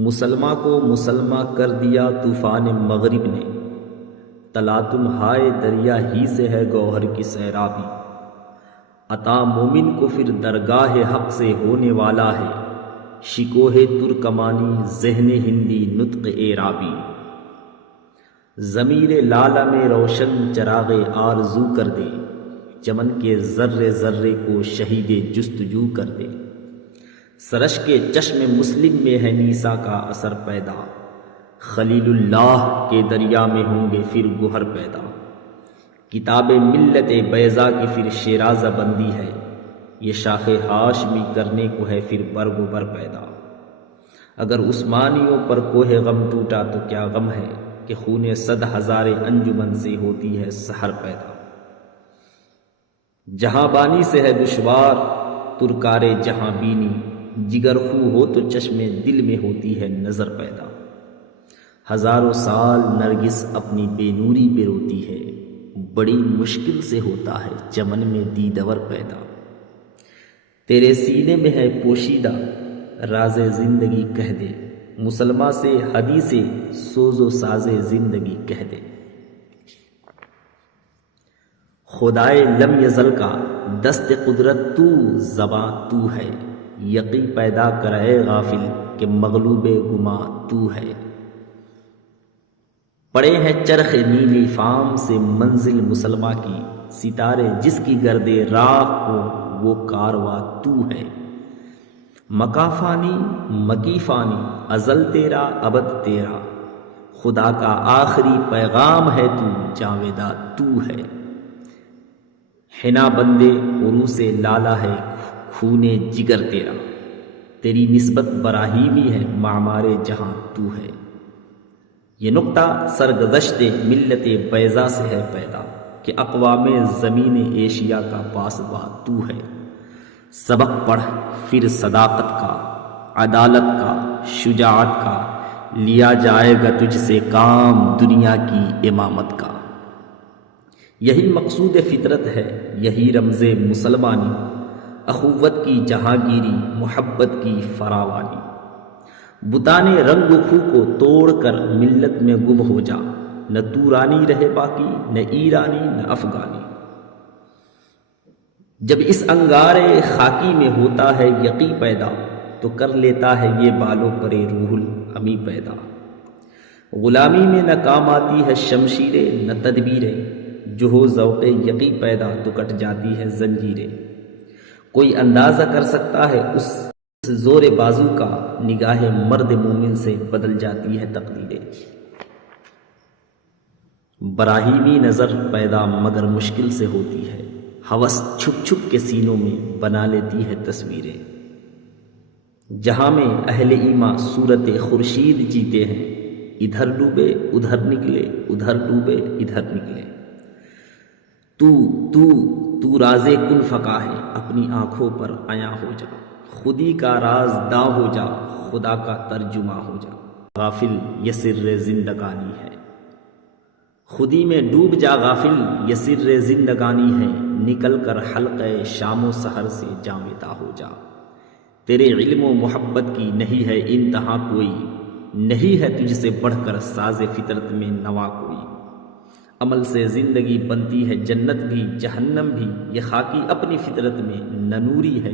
مسلمہ کو مسلمہ کر دیا طوفان مغرب نے، تلاطم ہائے دریا ہی سے ہے گوہر کی سیرابی۔ عطا مومن کو پھر درگاہ حق سے ہونے والا ہے، شکوہ ترکمانی ذہن ہندی نطق اعرابی۔ ضمیر لالہ میں روشن چراغ آرزو کر دے، چمن کے ذرے ذرے کو شہید جستجو کر دے۔ سرش کے چشم مسلم میں ہے نیسا کا اثر پیدا، خلیل اللہ کے دریا میں ہوں گے پھر گوہر پیدا۔ کتاب ملت بیضا کی پھر شیرازہ بندی ہے، یہ شاخ ہاشمی کرنے کو ہے پھر برگ و بر پیدا۔ اگر عثمانیوں پر کوہ غم ٹوٹا تو کیا غم ہے کہ خون 100,000 انجمن سے ہوتی ہے سحر پیدا۔ جہاں بانی سے ہے دشوار ترکار جہاں بینی، جگر خو ہو تو چشم دل میں ہوتی ہے نظر پیدا۔ ہزاروں سال نرگس اپنی بے نوری پہ روتی ہے، بڑی مشکل سے ہوتا ہے چمن میں دیدور پیدا۔ تیرے سینے میں ہے پوشیدہ راز زندگی کہہ دے، مسلمہ سے حدیث سوز و ساز زندگی کہہ دے۔ خدائے لم یزل کا دست قدرت تو زباں تو ہے، یقین پیدا کرے غافل کہ مغلوب گماں تو ہے۔ پڑے ہیں چرخ نیلی فام سے منزل مسلمہ کی، ستارے جس کی گرد راہ ہو وہ کارواں تو ہے۔ مکا فانی مکی فانی ازل تیرا ابد تیرا، خدا کا آخری پیغام ہے تو جاویدہ تو ہے۔ حنا بندے عروس لالا ہے خون جگر تیرا، تیری نسبت براہیمی ہے معمار جہاں تو ہے۔ یہ نقطہ سرگزشت ملت بیضا سے ہے پیدا کہ اقوام زمین ایشیا کا پاسباں تو ہے۔ سبق پڑھ پھر صداقت کا، عدالت کا، شجاعت کا، لیا جائے گا تجھ سے کام دنیا کی امامت کا۔ یہی مقصود فطرت ہے، یہی رمز مسلمانی، اخوت کی جہانگیری محبت کی فراوانی۔ بتانے رنگ خو کو توڑ کر ملت میں گم ہو جا، نہ تورانی رہے باقی نہ ایرانی نہ افغانی۔ جب اس انگار خاکی میں ہوتا ہے یقین پیدا، تو کر لیتا ہے یہ بالوں پر روح الامی پیدا۔ غلامی میں نہ کام آتی ہے شمشیریں نہ تدبیریں، جو ہو ذوق یقین پیدا تو کٹ جاتی ہے زنجیریں۔ کوئی اندازہ کر سکتا ہے اس زور بازو کا، نگاہ مرد مومن سے بدل جاتی ہے تقدیریں۔ براہیمی نظر پیدا مگر مشکل سے ہوتی ہے، ہوس چھپ چھپ کے سینوں میں بنا لیتی ہے تصویریں۔ جہاں میں اہل ایمان صورت خورشید جیتے ہیں، ادھر ڈوبے ادھر نکلے ادھر ڈوبے ادھر نکلے۔ تو راز کن فقا ہے، اپنی آنکھوں پر عیاں ہو جا، خودی کا راز داں ہو جا، خدا کا ترجمہ ہو جا۔ غافل یہ سر زندگانی ہے، خودی میں ڈوب جا غافل یہ سر زندگانی ہے، نکل کر حلقہ شام و سحر سے جاویدہ ہو جا۔ تیرے علم و محبت کی نہیں ہے انتہا کوئی، نہیں ہے تجھ سے بڑھ کر ساز فطرت میں نوا کوئی۔ عمل سے زندگی بنتی ہے جنت بھی جہنم بھی، یہ خاکی اپنی فطرت میں نہ نوری ہے